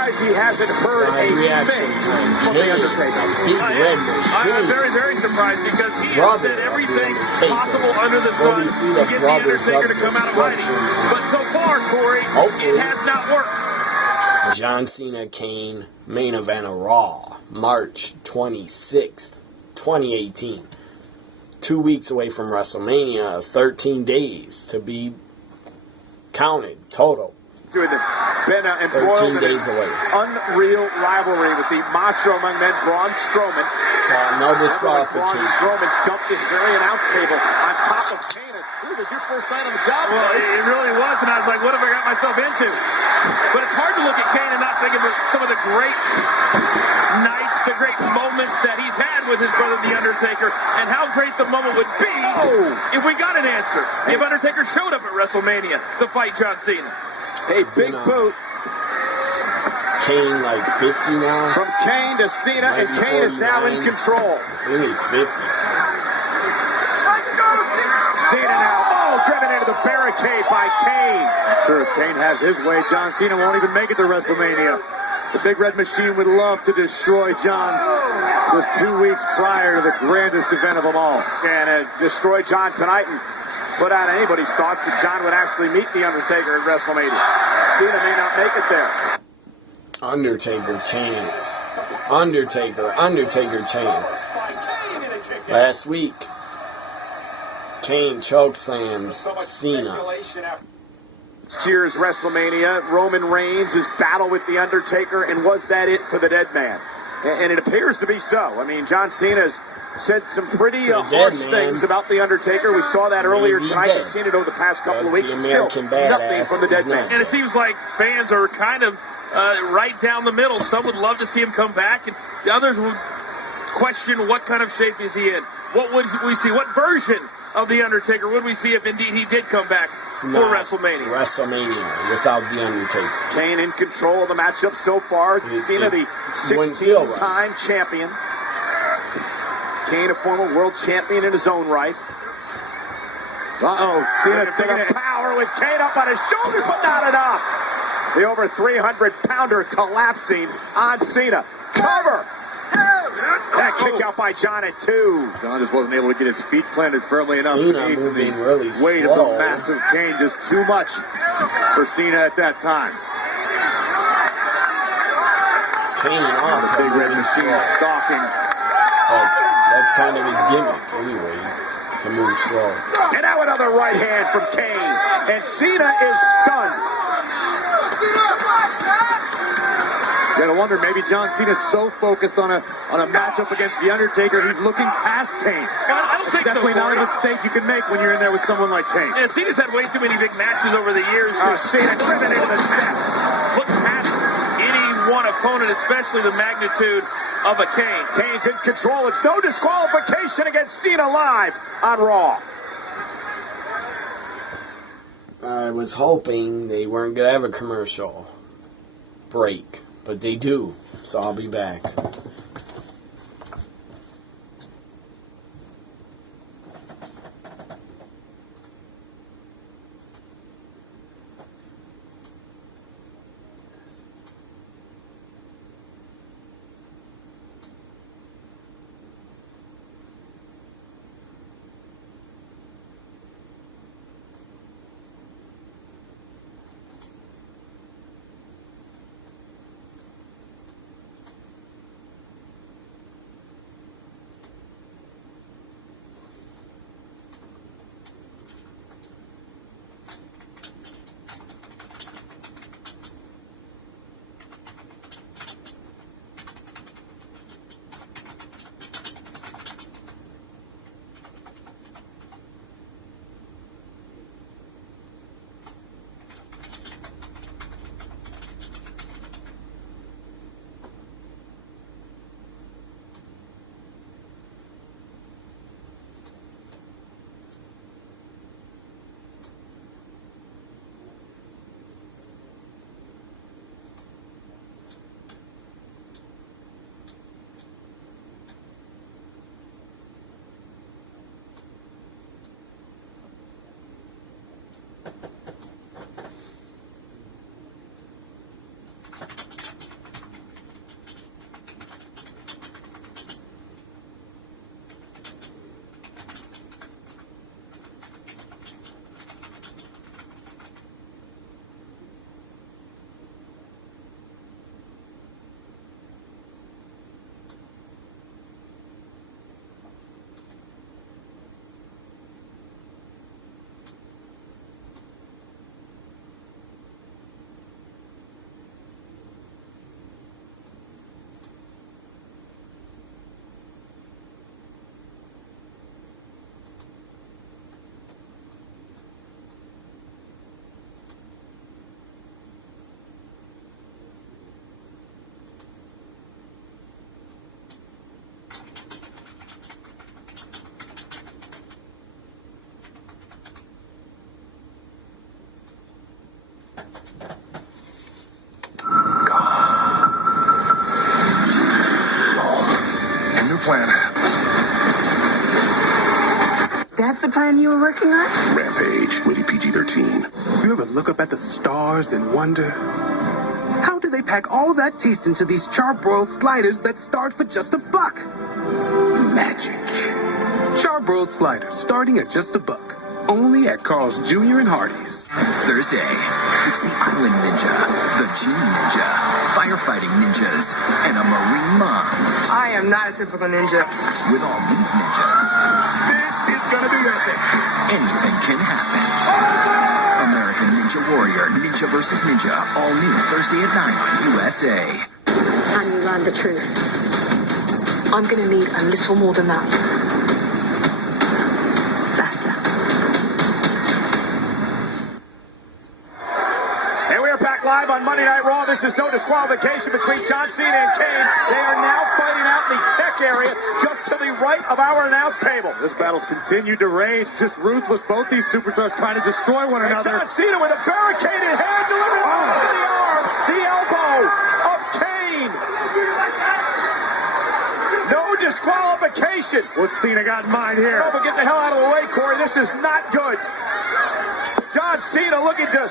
He hasn't heard a thing from the Undertaker. I'm very, very surprised because he has said everything possible under the sun to get the Undertaker to come out of hiding. But so far, Corey, it has not worked. John Cena, Kane, main event of Raw, March 26th, 2018. 2 weeks away from WrestleMania, 13 days to be counted total. Been embroiled in an unreal rivalry with the maestro among men, Braun Strowman. So no disqualification. Braun Strowman dumped this very announce table on top of Kane. It was your first night on the job. Well, it really was, and I was like, what have I got myself into? But it's hard to look at Kane and not think of some of the great nights, the great moments that he's had with his brother, The Undertaker, and how great the moment would be if we got an answer. If Undertaker showed up at WrestleMania to fight John Cena. A big boot. Kane like 50 now? From Kane to Cena, and Kane is now in control. I think he's 50. Cena now, driven into the barricade by Kane. Sure, if Kane has his way, John Cena won't even make it to WrestleMania. The Big Red Machine would love to destroy John just 2 weeks prior to the grandest event of them all. And destroy John tonight and put out anybody's thoughts that John would actually meet The Undertaker at WrestleMania. Cena may not make it there. Undertaker chance. Undertaker chance. Last week, Kane chokeslams Cena. This year's WrestleMania, Roman Reigns' battle with The Undertaker, and was that it for the dead man? And it appears to be so. I mean, John Cena's said some pretty harsh things about The Undertaker. We saw that earlier tonight. We've seen it over the past couple of weeks. Still, nothing from the dead man. And it seems like fans are kind of right down the middle. Some would love to see him come back, and the others would question what kind of shape is he in. What would we see? What version of The Undertaker would we see if indeed he did come back for WrestleMania? WrestleMania without The Undertaker. Kane in control of the matchup so far. Cena, the 16-time champion. Kane, a former world champion in his own right. Cena taking the power with Kane up on his shoulders, but not enough. The over 300-pounder collapsing on Cena. Cover! That kick out by John at 2. John just wasn't able to get his feet planted firmly enough. Cena moving really slow. Weight of the massive Kane, just too much for Cena at that time. Kane also Big Red Machine stalking. But that's kind of his gimmick anyways, to move slow. And now another right hand from Kane. And Cena is stunned. You gotta wonder, maybe John Cena's so focused on a matchup against The Undertaker, he's looking past Kane. Well, I don't think definitely not a mistake you can make when you're in there with someone like Kane. Yeah, Cena's had way too many big matches over the years. Cena driven into the steps. Look past any one opponent, especially the magnitude of a Kane. Kane's in control. It's no disqualification against Cena live on Raw. I was hoping they weren't going to have a commercial break, but they do, so I'll be back. That's the plan you were working on? Rampage, rated PG-13. You ever look up at the stars and wonder, how do they pack all that taste into these charbroiled sliders that start for just $1? Magic. Charbroiled sliders starting at just $1. Only at Carl's Jr. and Hardee's. Thursday, it's the Island Ninja, the Gene Ninja, firefighting ninjas, and a marine mom. I am not a typical ninja. With all these ninjas, This is gonna be epic. anything can happen. American Ninja Warrior, Ninja vs. Ninja, all new Thursday at 9 on USA. Time you learn the truth. I'm gonna need a little more than that. Better. And we are back live on Monday Night Raw. This is no disqualification between John Cena and Kane. They are now fighting out in the tech area just to the right of our announce table. This battle's continued to rage, just ruthless. Both these superstars trying to destroy one another. John Cena with a barricaded hand delivered to the arm, the elbow of Kane. No disqualification. What's Cena got in mind here? Oh, but get the hell out of the way, Corey. This is not good. John Cena looking to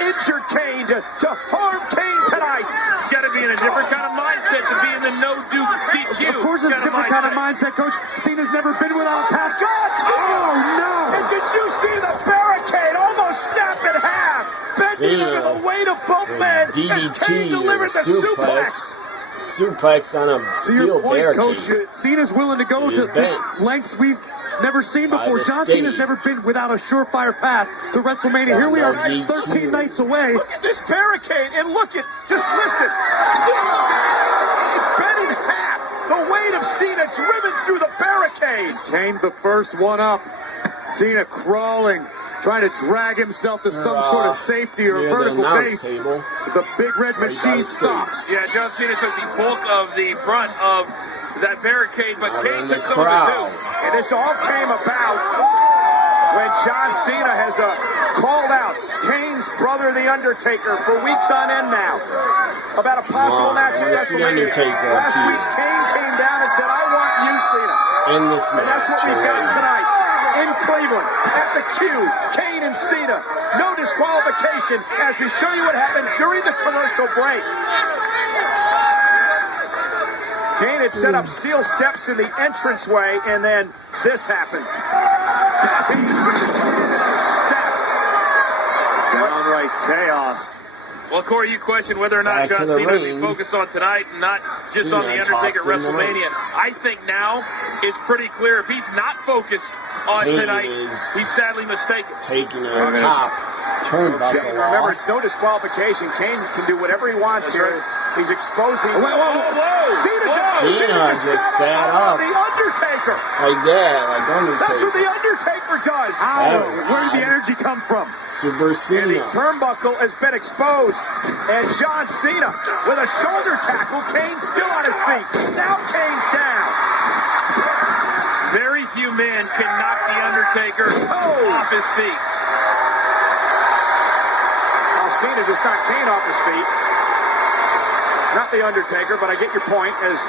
injure Kane, to harm Kane tonight. You got to be in a different kind of mindset to be in the no-DQ. Of course, it's a different kind of mindset, Coach. Cena's never been without a path. God, Cena! Oh, no! And did you see the barricade almost snap in half? Bending under the weight of both men as Kane delivered the suplex. Suplex on a steel barricade. Coach, Cena's willing to go to lengths we've never seen before. John Cena's never been without a surefire path to WrestleMania. Here we are, 13 nights away. Look at this barricade, and look at, just listen. It's bent in half. The weight of Cena driven through the barricade. Kane the first one up. Cena crawling, trying to drag himself to some sort of safety or vertical base as the big red machine stops. Yeah, John Cena took the bulk of the brunt of that barricade, but Kane took some of it too. And this all came about when John Cena has called out Kane's brother, The Undertaker, for weeks on end now about a possible match at WrestleMania. Last week, Kane came down and said, I want you, Cena. In this match. And that's what we've got tonight in Cleveland at the Q. Kane and Cena. No disqualification as we show you what happened during the commercial break. Kane had set up steel steps in the entranceway, and then this happened. Steps. Downright chaos. Well, Corey, you question whether or not John Cena will be focused on tonight and not just on The Undertaker at WrestleMania. I think now it's pretty clear if he's not focused on tonight, he's sadly mistaken. Taking a top turnbuckle off. Remember, it's no disqualification. Kane can do whatever he wants here. He's exposing. Whoa. Cena just sat up. The Undertaker. Like that, like Undertaker. That's what The Undertaker does. Where did the energy come from? Super Cena. And the turnbuckle has been exposed. And John Cena with a shoulder tackle. Kane still on his feet. Now Kane's down. Very few men can knock The Undertaker off his feet. Now Cena just knocked Kane off his feet. Not The Undertaker, but I get your point as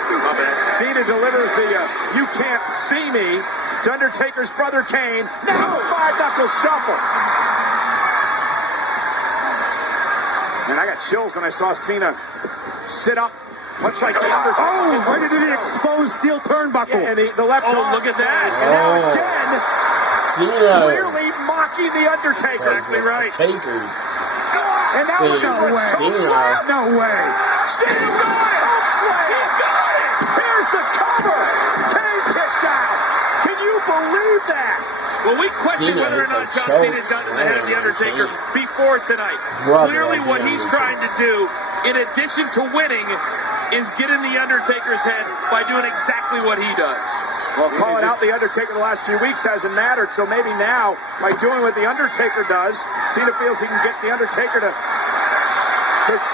Cena delivers the you can't see me to Undertaker's brother Kane. Now a five-knuckle shuffle. And I got chills when I saw Cena sit up, much like The Undertaker. Oh, right into the exposed steel turnbuckle. Yeah, and the left arm. Look at that. And now again, Cena clearly mocking The Undertaker. Exactly right. Takers. And now look at Cena. No way. Cena got it! He got it! Here's the cover! Kane kicks out! Can you believe that? Well, we question whether or not John Cena got in the head of The Undertaker before tonight. Clearly what he's trying to do, in addition to winning, is get in The Undertaker's head by doing exactly what he does. Well, calling out The Undertaker the last few weeks hasn't mattered, so maybe now, by doing what The Undertaker does, Cena feels he can get The Undertaker to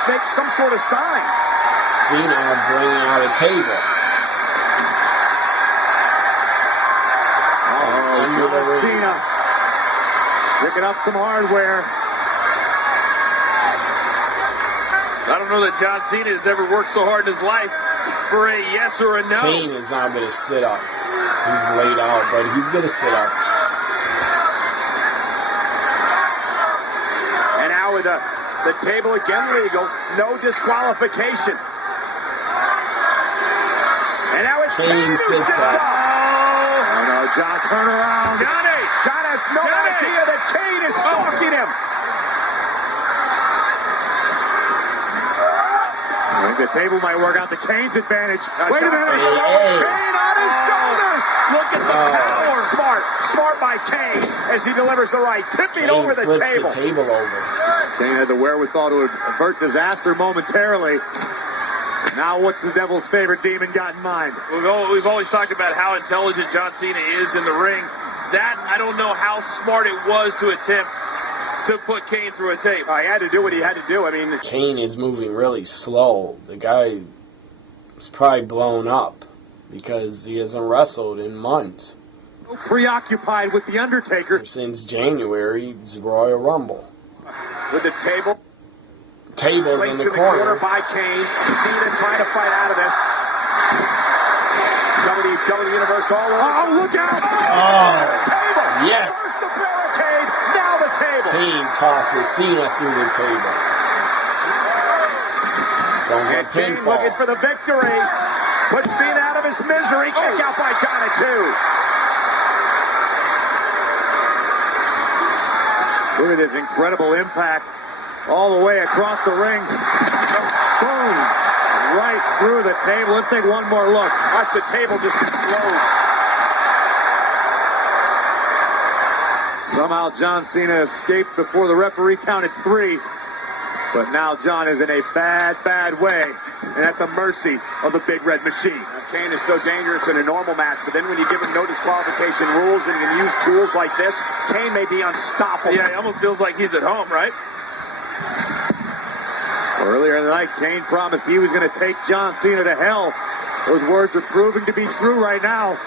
make some sort of sign. Cena bringing out a table. Cena picking up some hardware. I don't know that John Cena has ever worked so hard in his life for a yes or a no. Kane is not going to sit up. He's laid out, but he's going to sit up. And now with the table again legal, no disqualification. And now it's Kane sits up. Oh no, John, turn around. John has no idea that Kane is stalking him. I think the table might work out to Kane's advantage. Wait a minute. Kane on his shoulders. Look at the power. Smart by Kane as he delivers the right. Tipping Kane over the flips table. the table over. Kane had the wherewithal to avert disaster momentarily. Now what's the devil's favorite demon got in mind? We've always talked about how intelligent John Cena is in the ring. That, I don't know how smart it was to attempt to put Kane through a tape. He had to do what he had to do. I mean, Kane is moving really slow. The guy is probably blown up because he hasn't wrestled in months. Preoccupied with the Undertaker. Since January's Royal Rumble. With the table. Tables Placed in the in corner. by Kane. Cena trying to fight out of this. WWE Universe all over. Oh, look out! Table. Yes. First the barricade, now the table. Kane tosses Cena through the table. Going for a And Kane pinfall. looking for the victory. Put Cena out of his misery. Kick out by John at 2. Look at this incredible impact all the way across the ring. Boom. Right through the table. Let's take one more look. Watch the table just explode. Somehow John Cena escaped before the referee counted 3. But now John is in a bad way and at the mercy of the Big Red Machine. Kane is so dangerous in a normal match, but then when you give him no disqualification rules and he can use tools like this, Kane may be unstoppable. Yeah, he almost feels like he's at home, right? Earlier in the night, Kane promised he was going to take John Cena to hell. Those words are proving to be true right now.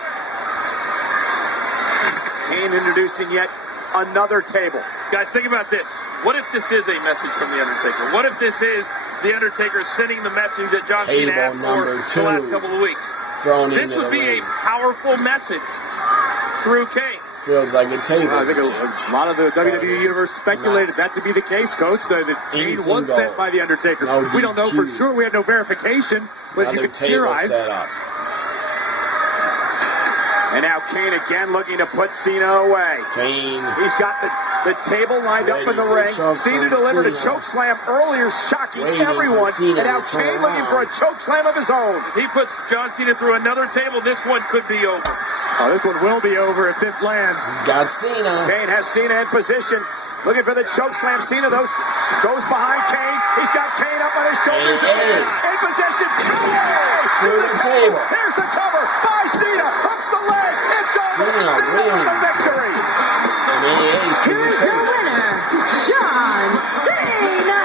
Kane introducing yet another table. Guys, think about this. What if this is a message from The Undertaker? What if this is The Undertaker sending the message that John Cena asked for the last couple of weeks? This would be a powerful message through Kane. Feels like a table. I think a lot of the WWE Universe speculated that to be the case, Coach. That Kane was sent by The Undertaker. No we don't know for DQ. sure. We have no verification, but you Another can theorize. table set up. And now Kane again looking to put Cena away. Kane. He's got the table lined up in the ring. Cena delivered a choke slam earlier, shocking everyone. And now Kane looking for a choke slam of his own. If he puts John Cena through another table, this one could be over. Oh, this one will be over if this lands. He's got Cena. Kane has Cena in position. Looking for the choke slam. Cena goes behind Kane. He's got Kane up on his shoulders. In position. Through the table. Here's the cover by Cena. Hooks the leg. It's over. Cena with the wins. victory. Here's your winner, John Cena.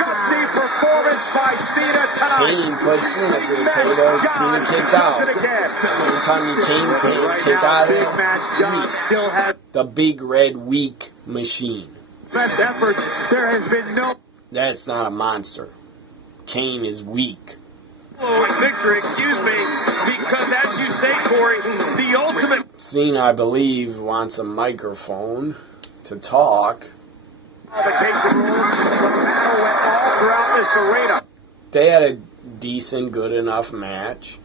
Gutsy performance by Cena tonight. Kane put Cena through the table. Cena kicked out. Every time you kick out of Big match. John still has the Big Red Weak Machine. best efforts. There has been no. That's not a monster. Kane is weak. Oh, victory, excuse me, because as you say, Corey, the ultimate... Cena, I believe, wants a microphone to talk. Qualification rules. The battle went all throughout this arena. They had a decent, good enough match.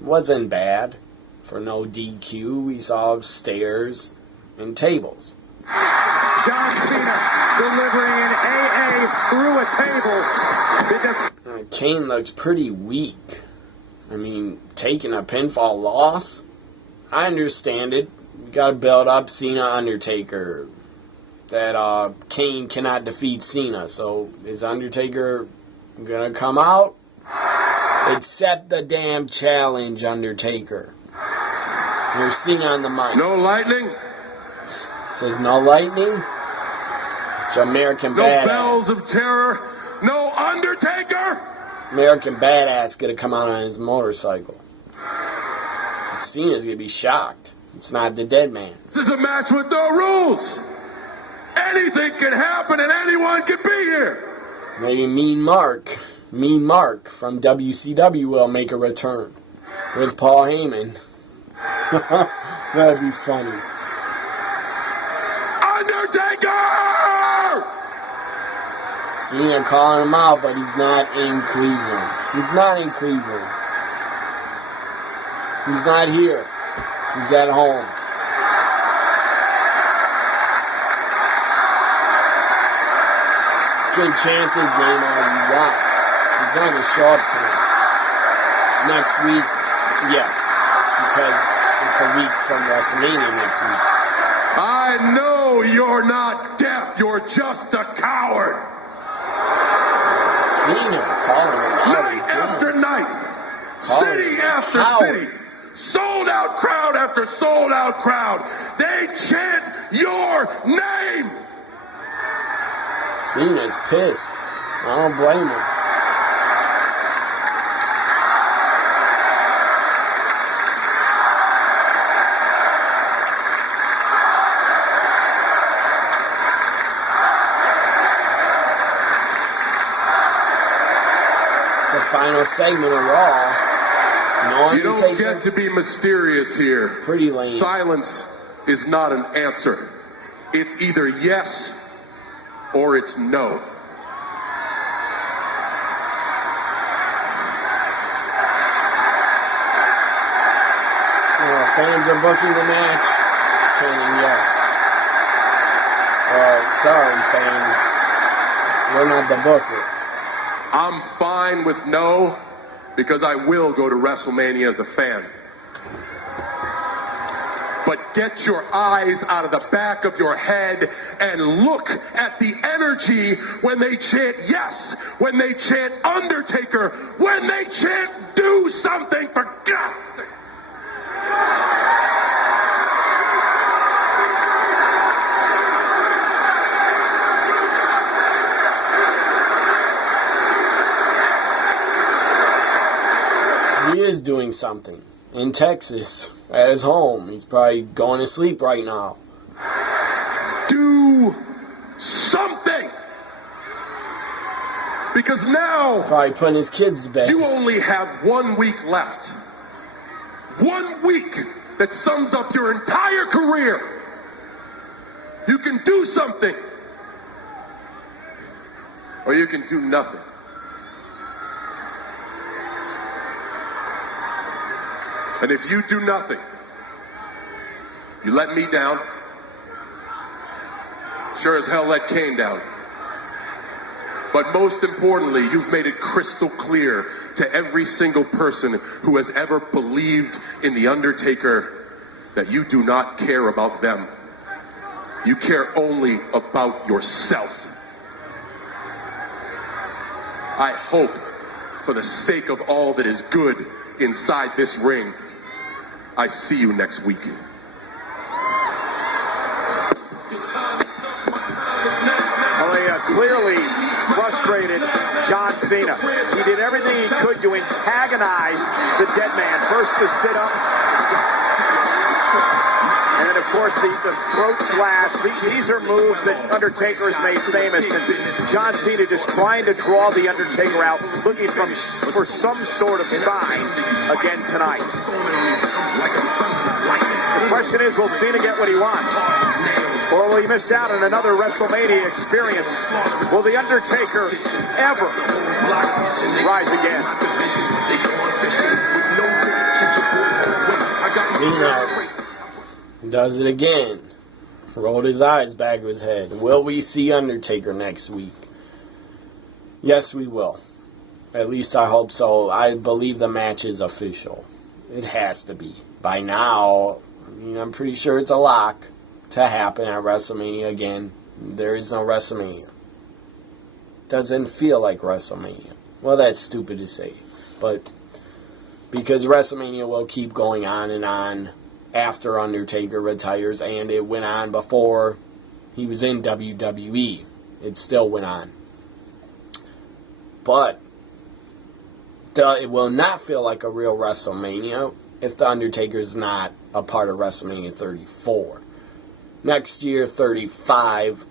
Wasn't bad. For no DQ, we saw stairs and tables. John Cena delivering an AA through a table. Kane looks pretty weak. I mean, taking a pinfall loss, I understand it. You gotta build up Cena Undertaker. That Kane cannot defeat Cena. So is Undertaker gonna come out? Accept the damn challenge, Undertaker. You're Cena on the mic. No lightning, Says no lightning. It's American no Badass. bells of terror, no Undertaker. American Badass gonna come out on his motorcycle. Cena's gonna be shocked. It's not the dead man. This is a match with no rules. Anything can happen and anyone can be here. Maybe Mean Mark from WCW will make a return with Paul Heyman. That'd be funny. Undertaker! Cena calling him out, but he's not in Cleveland. He's not in Cleveland. He's not here. He's at home. You can chant his name all you want. He's not going to show up tonight. Next week, yes. Because it's a week from WrestleMania next week. I know you're not deaf. You're just a coward. Cena calling him out Night again. after night. City after city. Sold out crowd after sold out crowd. They chant your name. Cena's pissed. I don't blame him. It's the final segment of Raw. No You don't Undertaker. get to be mysterious here. Pretty lame. Silence is not an answer. It's either yes or it's no. Fans are booking the match, chanting yes. Sorry, fans. We're not the booker. I'm fine with no because I will go to WrestleMania as a fan. But get your eyes out of the back of your head and look at the energy when they chant yes, when they chant Undertaker, when they chant do something, for God's sake. He is doing something in Texas at his home. He's probably going to sleep right now. Do something! Because now Probably putting his kids to bed. you only have 1 week left. 1 week that sums up your entire career. You can do something. Or you can do nothing. And if you do nothing, you let me down. Sure as hell let Kane down. But most importantly, you've made it crystal clear to every single person who has ever believed in The Undertaker that you do not care about them. You care only about yourself. I hope, for the sake of all that is good inside this ring, I see you next week. Well, he clearly frustrated John Cena. He did everything he could to antagonize the dead man. First the sit-up, and then, of course, the throat slash. These are moves that Undertaker has made famous. And John Cena just trying to draw the Undertaker out, looking for some sort of sign again tonight. The question is, will Cena get what he wants? Or will he miss out on another WrestleMania experience? Will The Undertaker ever rise again? Cena does it again. Rolled his eyes back of his head. Will we see Undertaker next week? Yes, we will. At least I hope so. I believe the match is official. It has to be. By now, I'm pretty sure it's a lock to happen at WrestleMania again. There is no WrestleMania. Doesn't feel like WrestleMania. Well, that's stupid to say. But because WrestleMania will keep going on and on after Undertaker retires, and it went on before he was in WWE. It still went on. But it will not feel like a real WrestleMania if The Undertaker is not a part of WrestleMania 34. Next year, 35,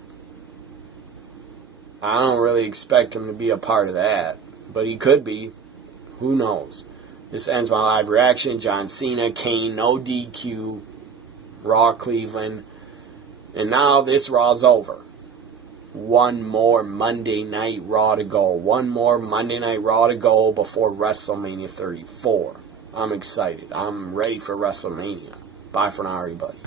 I don't really expect him to be a part of that, but he could be. Who knows? This ends my live reaction. John Cena, Kane, no DQ, Raw Cleveland. And now this Raw's over. One more Monday Night Raw to go. One more Monday Night Raw to go before WrestleMania 34. I'm excited. I'm ready for WrestleMania. Bye for now, everybody.